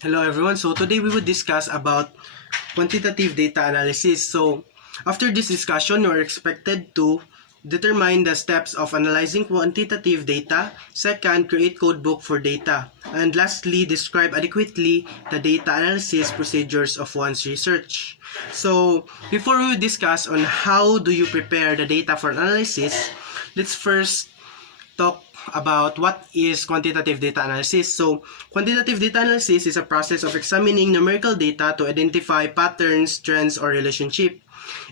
Hello everyone. So today we will discuss about quantitative data analysis. So after this discussion, you are expected to determine the steps of analyzing quantitative data. Second, create codebook for data. And lastly, describe adequately the data analysis procedures of one's research. So before we discuss on how do you prepare the data for analysis, let's first talk about what is quantitative data analysis. So, quantitative data analysis is a process of examining numerical data to identify patterns, trends, or relationship.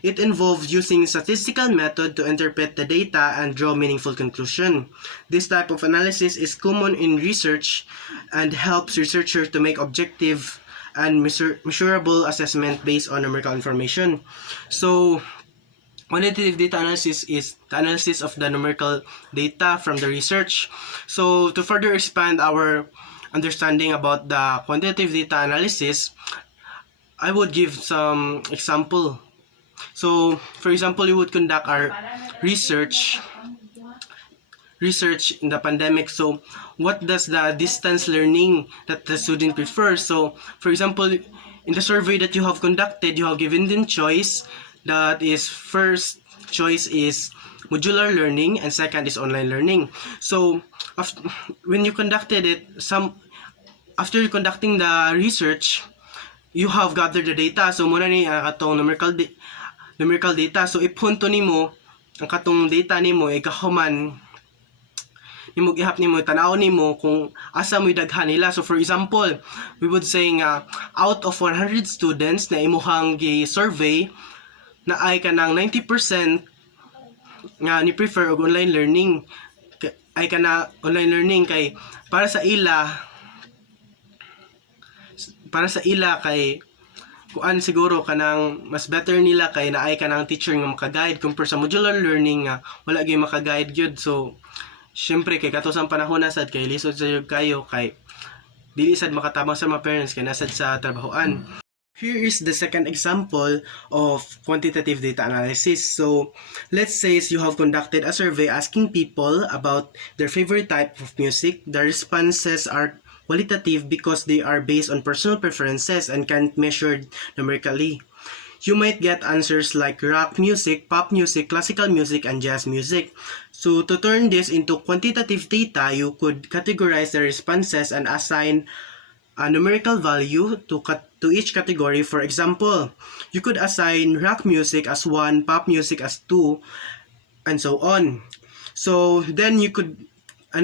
It involves using statistical method to interpret the data and draw meaningful conclusion. This type of analysis is common in research and helps researchers to make objective and measurable assessment based on numerical information. So, quantitative data analysis is the analysis of the numerical data from the research. So to further expand our understanding about the quantitative data analysis, I would give some example. So for example, you would conduct our research in the pandemic. So what does the distance learning that the student prefers? So for example, in the survey that you have conducted, you have given them choice. That is, first choice is modular learning and second is online learning. So when you conducted it, after conducting the research, you have gathered the data. So muna ni katong numerical data. So ipunto nimo ang katong data nimo ay kahuman nimo gihap nimo tanaw nimo kung asa mo daghan nila. So for example, we would say nga out of 100 students na imuhang gi-survey na ay kanang 90% nga ni prefer og online learning, ay kana online learning kay para sa ila kay kuan siguro kanang mas better nila kay naay kanang teacher nga maka-guide compare sa modular learning nga wala gyud maka-guide gyud. So syempre kay katosang panahon na sad kay lisod sa kayo kay dili sad makatabang sa mga parents kay nasad sa trabahoan. Here is the second example of quantitative data analysis. So, let's say you have conducted a survey asking people about their favorite type of music. The responses are qualitative because they are based on personal preferences and can't be measured numerically. You might get answers like rock music, pop music, classical music, and jazz music. So, to turn this into quantitative data, you could categorize the responses and assign a numerical value to each category. For example, you could assign rock music as 1, pop music as 2, and so on. So then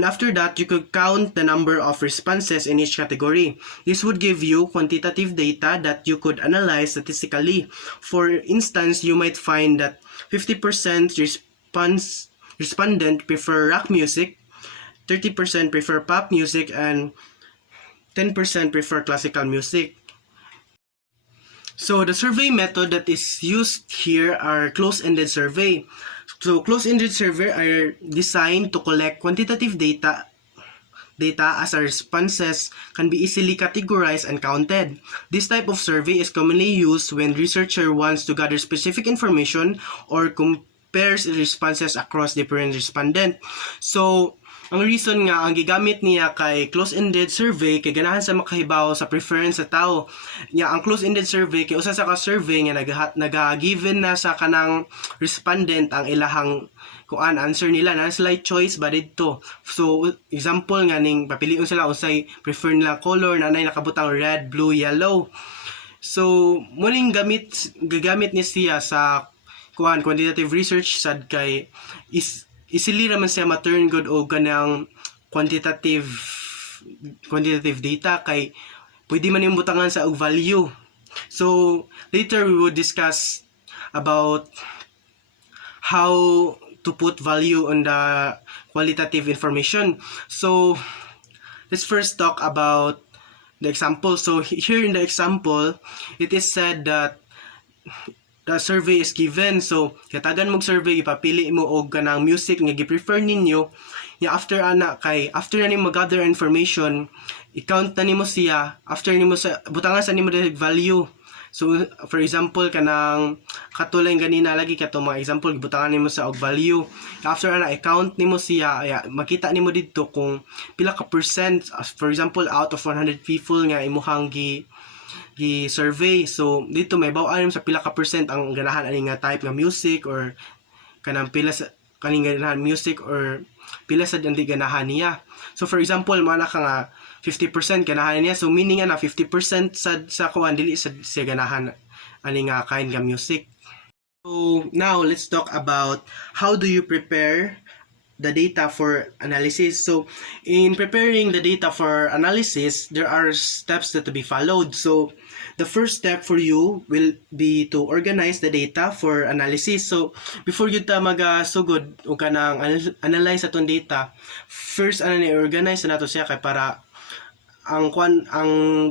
after that, you could count the number of responses in each category. This would give you quantitative data that you could analyze statistically. For instance, you might find that 50% respondent prefer rock music, 30% prefer pop music, and 10% prefer classical music. So the survey method that is used here are close-ended survey. So close-ended survey are designed to collect quantitative data as our responses can be easily categorized and counted. This type of survey is commonly used when researcher wants to gather specific information or compares responses across different respondent. So ang reason nga ang gigamit niya kay close-ended survey kay ganahan sa makahibaw sa preference sa tao. Nya ang close-ended survey kay usa sa ka survey nga naga-given na sa kanang respondent ang ilahang kuan answer nila na slight choice ba didto. So example nga ning papilion sila unsay prefer nila color na nay nakabutang red, blue, yellow. So muling gagamit ni siya sa kuan quantitative research sad kay easily naman siya ma-turn good o ganang quantitative data kay pwede man yung butangan sa og value. So later we will discuss about how to put value on the qualitative information. So let's first talk about the example. So here in the example, it is said that the survey is given. So katagan mong survey, ipapili mo og kanang music nga gi-prefer ninyo. After na nimo gather information, i-count na nimo siya. After nimo sa butangan sa nimo the value So for example kanang katulay ganina lagi katong mga example gibutangan nimo sa og value. After ana i-count nimo siya, makita nimo didto kung pila ka percent, for example out of 100 people nga imuhang gi-survey. So dito may baw-an sa pila ka percent ang ganahan ani nga type nga music, or kanang pila sa kaning ganahan music, or pila sa hindi ganahan niya. So for example mana ka nga 50% ganahan niya, so meaning ana 50% sa kuan dili sa ganahan ani nga kind nga music. So now let's talk about how do you prepare the data for analysis. So in preparing the data for analysis, there are steps that to be followed. So the first step for you will be to organize the data for analysis. So before you ta magasugod o kanang analyze atong data, first ano ni organize na nato siya kay para ang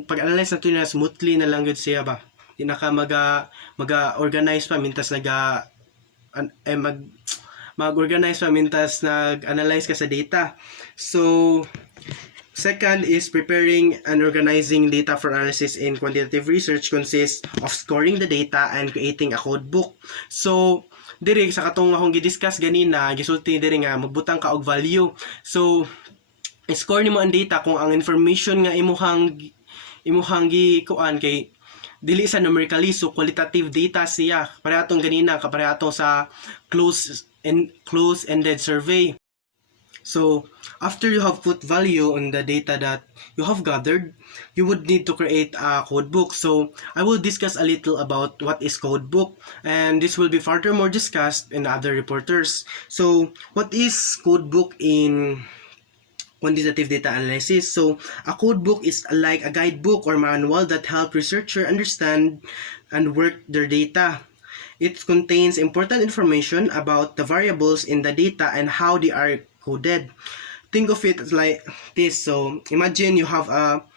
pag-analyze nato na smoothly na lang gud siya ba. Di na ka mag-organize pa mintas mag-organize pa mintas nag-analyze ka sa data. So second is preparing and organizing data for analysis in quantitative research consists of scoring the data and creating a code book. So diri sa katong akong gi-discuss ganina, gisulti diri nga magbutang ka og value. So i-score nimo ang data kung ang information nga imuhang gikuan kay dili sa numerically, so qualitative data siya. Pareha atong ganina, kapareha atong sa close-ended survey. So after you have put value on the data that you have gathered, you would need to create a code book. So I will discuss a little about what is code book, and this will be furthermore discussed in other reporters. So what is code book in quantitative data analysis? So a code book is like a guidebook or manual that help researcher understand and work their data. It contains important information about the variables in the data and how they are coded. Think of it like this. So imagine you have a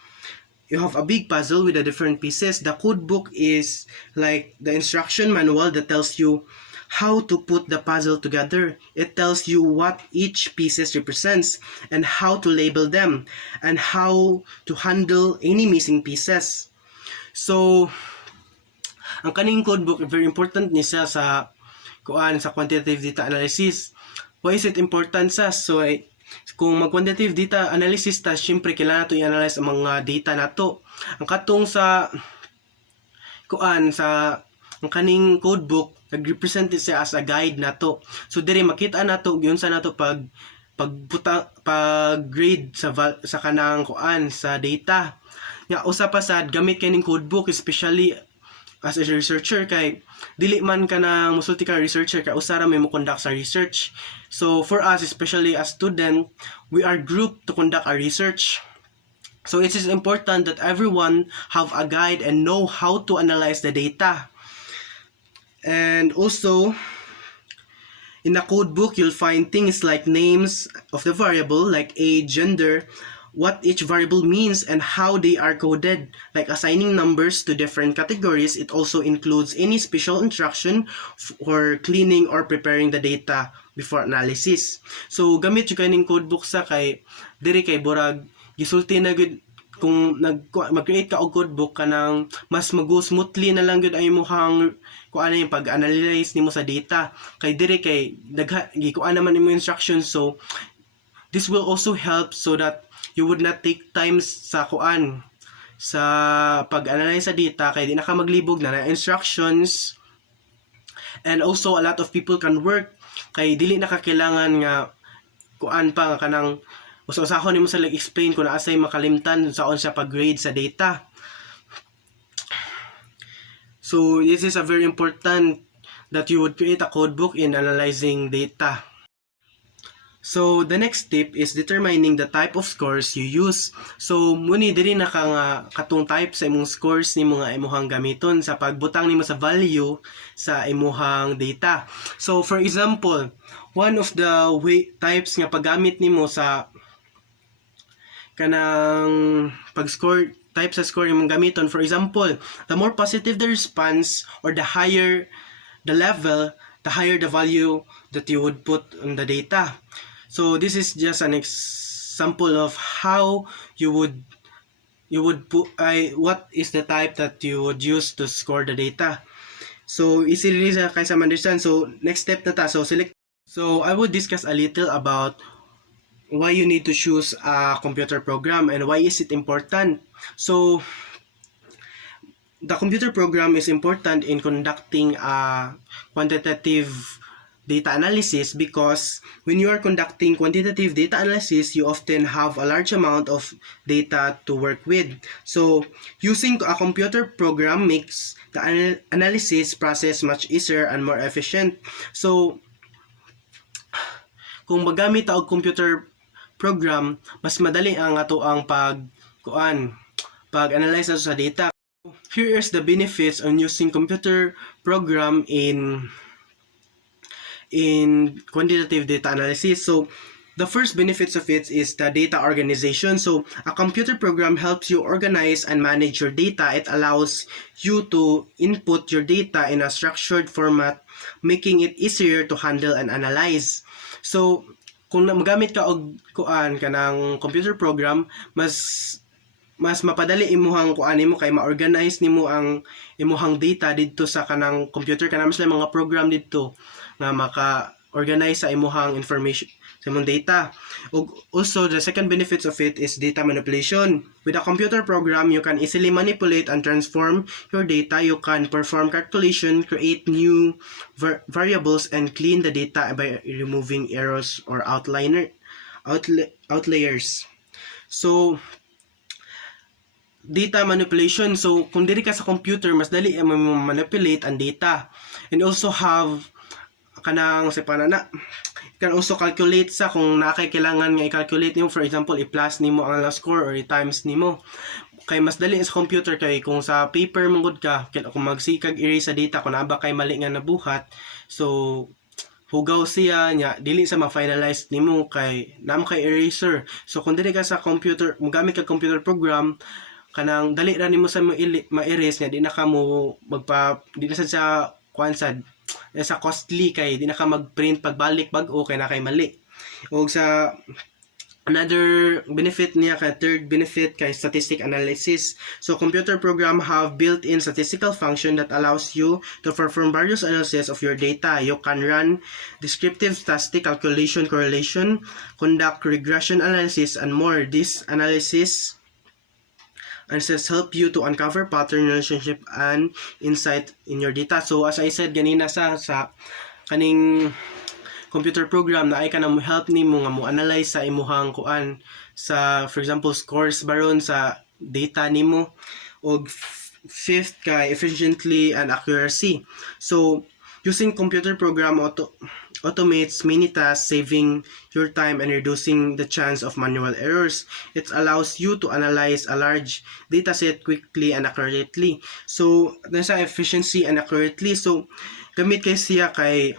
big puzzle with the different pieces. The code book is like the instruction manual that tells you how to put the puzzle together. It tells you what each pieces represents and how to label them and how to handle any missing pieces. So ang kaning code book very important ni sa quantitative data analysis. Why is it important sa? So kung mag-quantitative data analysis ta, syempre kailangan nato i-analyze ang mga data nato. Ang katong sa ang kaning code book nag-represent siya as a guide nato. So diri makita nato gyud sa nato pag grade sa kanang sa data. Nga usa pa sad gamit kaning code book, especially as a researcher, kay dili man ka na musulti ka researcher kay usara may mo conduct sa research. So for us, especially as student, we are grouped to conduct our research. So it is important that everyone have a guide and know how to analyze the data. And also in a code book, you'll find things like names of the variable like age, gender, what each variable means, and how they are coded, like assigning numbers to different categories. It also includes any special instruction for cleaning or preparing the data before analysis. So gamit yung kaning code book sa kay diri kay burag gisulti na gud kung mag-create ka og code book kanang mas mag-go smoothly na lang gud ay imong yung pag-analyze nimo sa data, kay diri kay gikuan naman nimo instructions. So this will also help so that you would not take time sa pag-analyze sa data, kay di na ka maglibog na instructions. And also a lot of people can work kay dili na kailangan nga kanang usa-usahon nimo sa explain kung naasay makalimtan saon siya pag-grade sa data. So this is a very important that you would create a code book in analyzing data. So the next tip is determining the type of scores you use. So muni diri na katong type sa imong scores nimo nga imuhang gamiton sa pagbutang nimo sa value sa imuhang data. So for example, one of the types nga paggamit nimo sa kanang pag-score type sa score imong gamiton, for example, the more positive the response or the higher the level, the higher the value that you would put on the data. So this is just an example of how you would you would put what is the type that you would use to score the data. So easily sa kaysa understand. So next step na ta. So I would discuss a little about why you need to choose a computer program and why is it important. So the computer program is important in conducting a quantitative data analysis because when you are conducting quantitative data analysis, you often have a large amount of data to work with. So using a computer program makes the analysis process much easier and more efficient. So kung magamit og computer program, mas madali ang ato ang pag-analyze sa data. Here is the benefits on using computer program in quantitative data analysis. So the first benefits of it is the data organization. So a computer program helps you organize and manage your data. It allows you to input your data in a structured format, making it easier to handle and analyze. So kung magamit ka og kanang computer program, mas mapadali imuhang kuan nimo kay ma-organize nimo ang imuhang data didto sa kanang computer kanang mas mga program didto nga maka-organize sa imuhang information sa imong data. Also, the second benefits of it is data manipulation. With a computer program, you can easily manipulate and transform your data. You can perform calculation, create new variables, and clean the data by removing errors or outliers. So, data manipulation. So, kung diri ka sa computer, mas dali mo manipulate ang data. And also have kanang sa panana can also calculate sa kung nakakailangan nga i-calculate nimo, for example i-plus nimo ang score or i-times nimo kay mas dali sa computer. Kay kung sa paper mangud ka kung magsikag erase sa data kung aba kay mali nga nabuhat, so hugaw siya nya dili sa ma-finalize nimo kay nam kay eraser. So kung dili ka sa computer, mogamit ka computer program, kanang dali ra nimo sa ma-erase nya di na ka mo di na sa kuansad sa costly kay di na ka mag-print pagbalik bag-o kay na kay mali. O sa another benefit niya kay third benefit kay statistic analysis. So computer program have built-in statistical function that allows you to perform various analysis of your data. You can run descriptive statistic calculation, correlation, conduct regression analysis, and more. This analysis help you to uncover pattern, relationship, and insight in your data. So as I said ganina sa kaning computer program na ay ka na mo help nimo nga mo analyze sa imuhang kuan sa, for example, scores baron sa data nimo. Og fifth kay efficiently and accuracy. So using computer program automates many tasks, saving your time and reducing the chance of manual errors. It allows you to analyze a large dataset quickly and accurately. So, nasa efficiency and accurately. So, gamit kay siya kay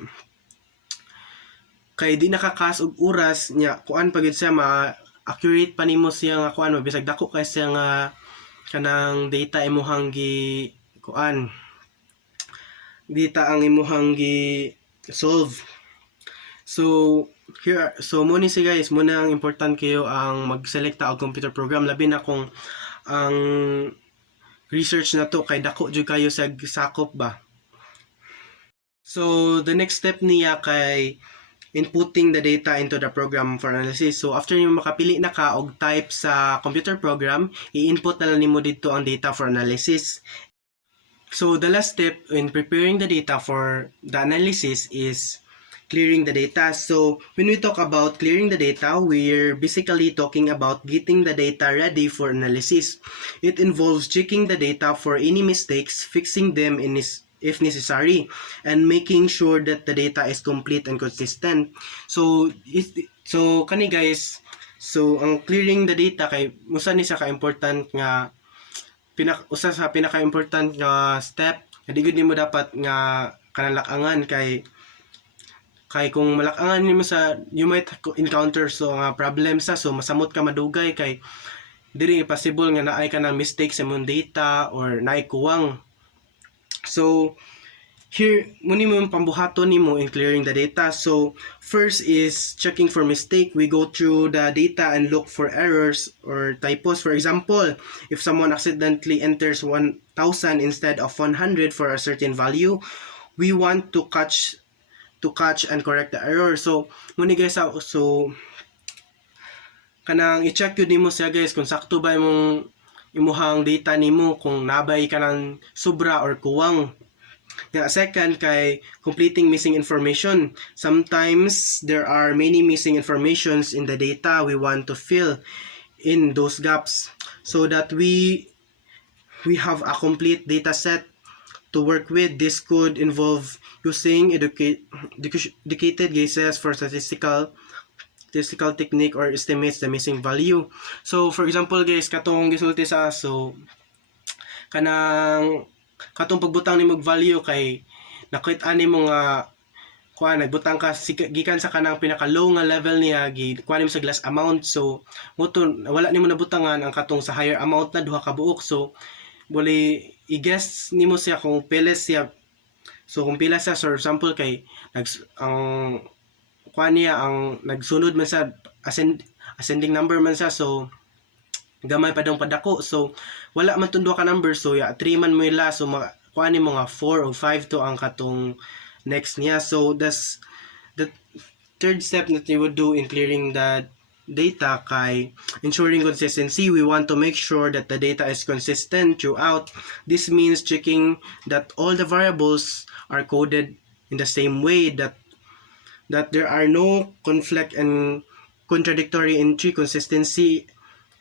di nakakas og oras nya kuan pagid siya ma-accurate pa nimo siya nga kuan bisag dako kay siya nga kanang data imuhang gi kuan data ang imuhang gi solve. So mo ni si guys, mo na ang important kayo ang mag-select og computer program, labi na kung ang research na to kay dako jud kayo sa sakop ba. So the next step niya kay inputting the data into the program for analysis. So after nimo makapili na ka og type sa computer program, i-input na lang nimo dito ang data for analysis. So the last step in preparing the data for the analysis is clearing the data. So when we talk about clearing the data, we're basically talking about getting the data ready for analysis. It involves checking the data for any mistakes, fixing them if necessary, and making sure that the data is complete and consistent. So kani guys, so ang clearing the data kay usa ni sa ka-important nga usa sa pinaka-important nga step nga di gud nimo dapat nga kanalakangan kay kung malakangan nimo sa you might encounter so nga problem so masamot ka madugay kay diri possible nga naay ka ng mistake sa imong data or naay kuwang. So here muni mo yung pambuhaton nimo in clearing the data. So first is checking for mistake. We go through the data and look for errors or typos. For example, if someone accidentally enters 1000 instead of 100 for a certain value, we want to catch and correct the error. So muni guys, so kanang i-check yun nimo siya guys kung sakto ba imong imuhang data nimo, kung nabay ka ng sobra or kuwang. Yeah, second kay completing missing information. Sometimes there are many missing informations in the data. We want to fill in those gaps so that we have a complete data set to work with. This could involve using educated guesses for statistical technique or estimates the missing value. So for example guys, katong gisulti sa kanang katong pagbutang nimo value kay nakit-an nimo nga kuan nagbutang ka gikan sa kanang pinaka low nga level niya kuan nimo sa glass amount. So moto wala nimo nabutangan ang katong sa higher amount na duha ka buok. So bali i-guess nimo siya kung pila siya. So kung pila siya, for example kay ang kuan niya ang nagsunod man sa ascending number man siya, so gamay pa daw padako. So wala man tun ka number, so 3 man mo ila, so kuan ni mga 4 o 5 to ang katong next niya. So that's the third step that you would do in clearing the data kay ensuring consistency. We want to make sure that the data is consistent throughout. This means checking that all the variables are coded in the same way, that there are no conflict and contradictory entry. Consistency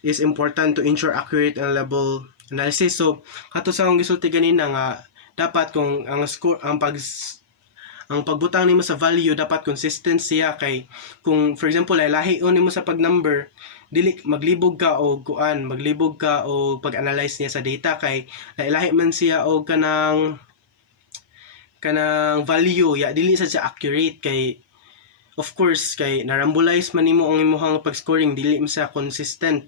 is important to ensure accurate and reliable analysis. So kato sa akong gisulti ganina nga dapat kung ang score ang pagbutang nimo sa value dapat consistent siya. Kay kung for example ay lahi nimo sa pag number, dili maglibog ka o pag-analyze niya sa data, kay lahi man siya o kanang value dili siya accurate. Kay of course kay narambulize man nimo ang imong pag-scoring, dili man siya consistent.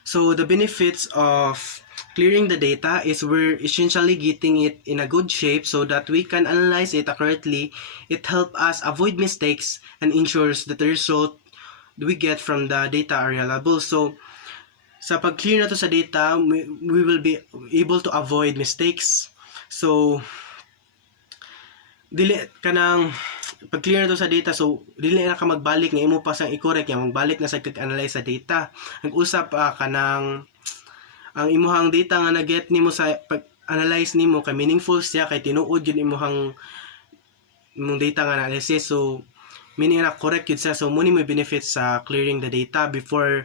So the benefits of clearing the data is we're essentially getting it in a good shape so that we can analyze it accurately. It helps us avoid mistakes and ensures that the result we get from the data are reliable. So sa pag-clear na to sa data, we will be able to avoid mistakes. So dili kanang pag-clear na to sa data, so dili na ka magbalik nga imo pa sang i-correct, magbalik na sa kag-analyze sa data. Ang usap kanang ang imuhang data nga na-get nimo sa pag-analyze nimo kay meaningful siya, kay tinuod yun imong data nga analysis. So meaning na correct yun siya. So muni may benefits sa clearing the data before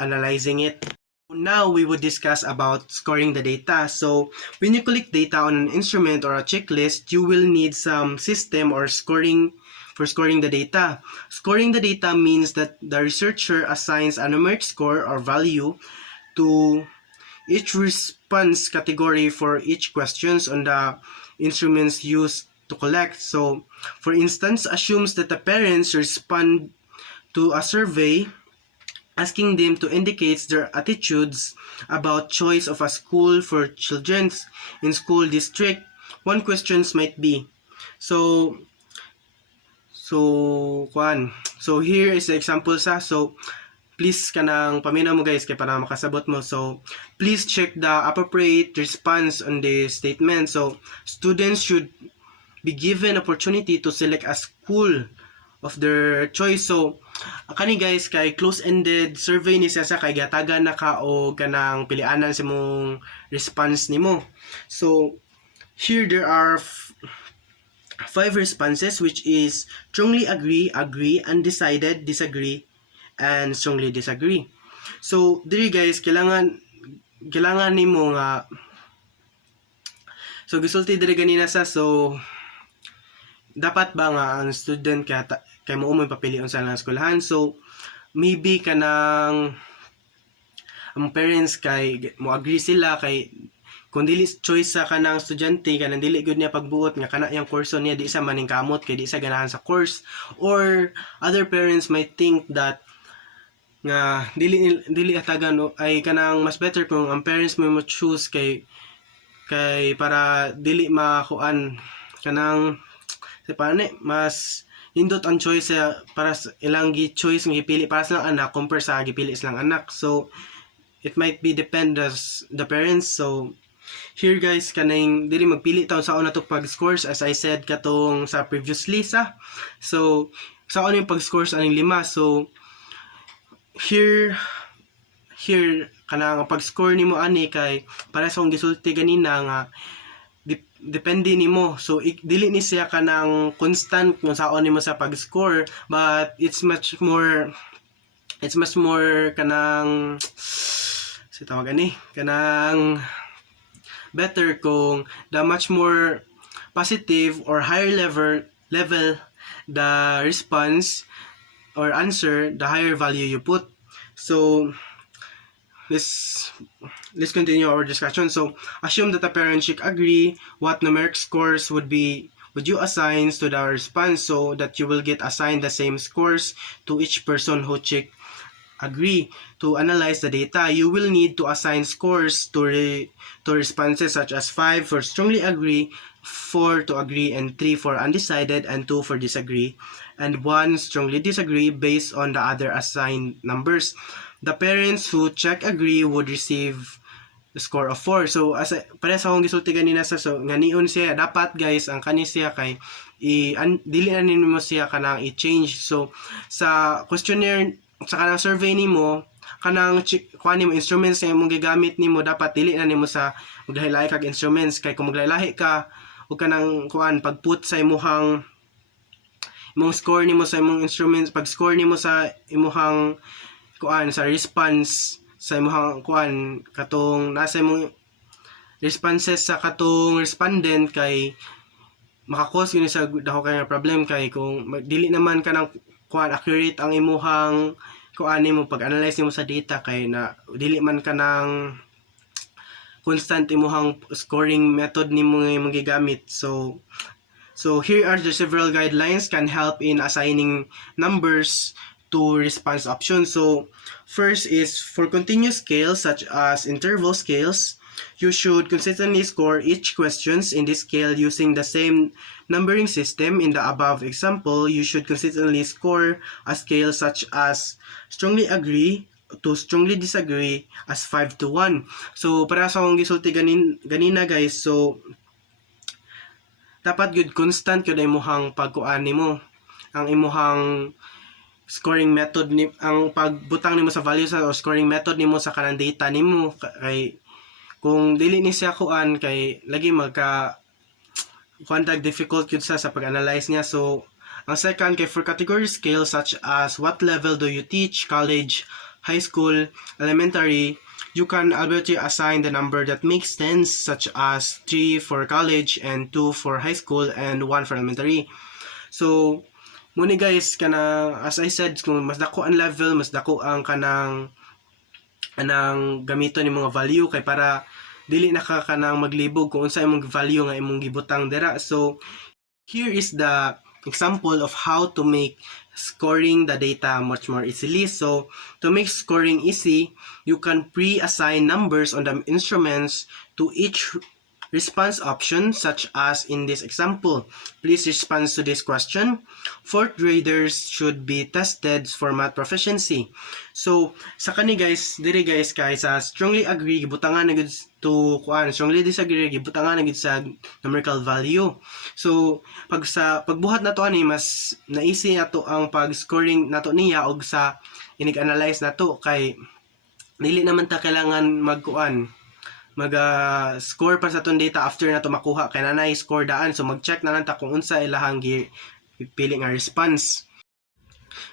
analyzing it. Now we would discuss about scoring the data. So when you collect data on an instrument or a checklist, you will need some system or scoring the data. Scoring the data means that the researcher assigns a numeric score or value to each response category for each questions on the instruments used to collect. So for instance, assumes that the parents respond to a survey asking them to indicate their attitudes about choice of a school for children in school district. One questions might be, so here is the example sa. So please kanang paminaw mo guys kay para makasabot mo. So please check the appropriate response on the statement. So students should be given opportunity to select a school of their choice. So kani guys kay close-ended survey ni siya sa kay gatagan na ka o kanang pilianan sa mong response nimo. So here there are 5 responses, which is strongly agree, undecided, disagree, and strongly disagree. So diri guys kailangan nimo nga, so gisulti diri ganina sa, so dapat ba nga ang student kay mo papilion sa lang eskwelahan. So maybe kanang ang parents kay mo agree sila kay kung dili choice sa kanang estudyante kanang dili gud niya pagbuot nga kana yang kurso niya di sa maningkamot kay di sa ganahan sa course, or other parents might think that nga dili atagan ay kanang mas better kung ang parents mo choose kay kay para dili makuan kanang sa paano mas nindot ang choice para sa ilang choice ng gipili para sa lang anak compare sa gipili silang anak. So it might be depend as the parents. So here guys, kanang dili magpili taon sa una to pag scores as I said katong sa previous list. So sa una yung pag scores aning 5. So here kanang pag score nimo ani kay para sa akong gisulti ganina nga depende nimo. So dili ni siya kanang constant kung saon nimo sa pag-score, but it's much more kanang sa tawag ani kanang better kung the much more positive or higher level the response or answer, the higher value you put. So let's continue our discussion. So assume that the parent should agree what numeric scores would you assign to the response so that you will get assigned the same scores to each person who check agree. To analyze the data, you will need to assign scores to responses such as 5 for strongly agree, 4 to agree, and 3 for undecided, and 2 for disagree, and 1 strongly disagree based on the other assigned numbers. The parents who check agree would receive the score of 4. So as para sa akong gisulti ganina sa so ganiun siya dapat guys ang kani siya kay dili na nimo siya kanang i-change. So sa questionnaire sa kanang survey nimo kanang kuan nimo instruments nga imong gigamit nimo dapat dili na nimo sa maglahi-lahi kag instruments kay kung maglahi-lahi ka ug kanang kuan pagput sa imong score nimo sa imong instruments, pag score nimo sa imong kuan sa response sa imong kuan katong nasa imong responses sa katong respondent kay makakos yun sa dako kay problem kay kung dili naman kanang kuan accurate ang imong kuan nimo pag-analyze nimo sa data kay na dili man kanang constant imong scoring method nimo nga imong gigamit. So here are the several guidelines can help in assigning numbers to response options. So first is for continuous scales such as interval scales, you should consistently score each questions in this scale using the same numbering system. In the above example, you should consistently score a scale such as strongly agree to strongly disagree as 5 to 1. So para sa akong gisulti ganina guys, so dapat good constant yun ang imong pagkuan nimo, ang imong scoring method ni ang pagbutang nimo sa values o scoring method nimo sa kanang data nimo kay kung dili ni siya kuan kay lagi magka kuantag difficult yun sa pag-analyze niya. So ang second kay for category scale such as what level do you teach, college, high school, elementary, you can arbitrarily assign the number that makes sense such as 3 for college and 2 for high school and 1 for elementary. So muni guys kana as I said kung mas dako ang level mas dako ang kanang gamiton ni mga value kay para dili na ka kanang maglibog kung unsa imong value nga imong gibutang dira. So here is the example of how to make scoring the data much more easily. So to make scoring easy, you can pre-assign numbers on the instruments to each response option, such as in this example. Please respond to this question. 4th graders should be tested for math proficiency. So sa kani guys, diri guys kay sa strongly agree gibutangan na gid to kuan, strongly disagree gibutangan na gid sa numerical value. So pagbuhat nato ani mas na-easy nato ang pag-scoring nato niya og sa inig-analyze nato kay dili naman ta kailangan mag-score pa sa itong data after na ito makuha kaya na score daan. So mag-check na lang ta kung unsa ilahang pili nga response.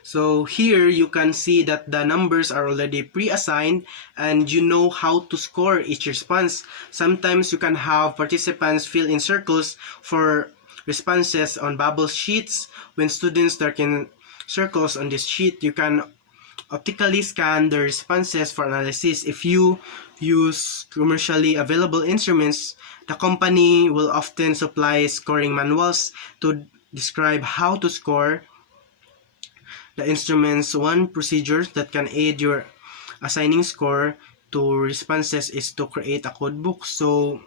So here you can see that the numbers are already pre-assigned and you know how to score each response. Sometimes you can have participants fill in circles for responses on bubble sheets. When students darken circles on this sheet, you can optically scan the responses for analysis. If you use commercially available instruments, the company will often supply scoring manuals to describe how to score the instruments. One procedure that can aid your assigning score to responses is to create a codebook. So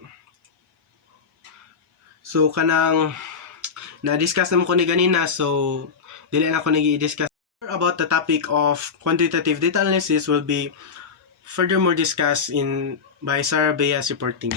So kanang na-discuss naman ko ni ganina, so dili na ko nag-i-discuss about the topic of quantitative data analysis will be furthermore discussed in by Sarah Bea supporting.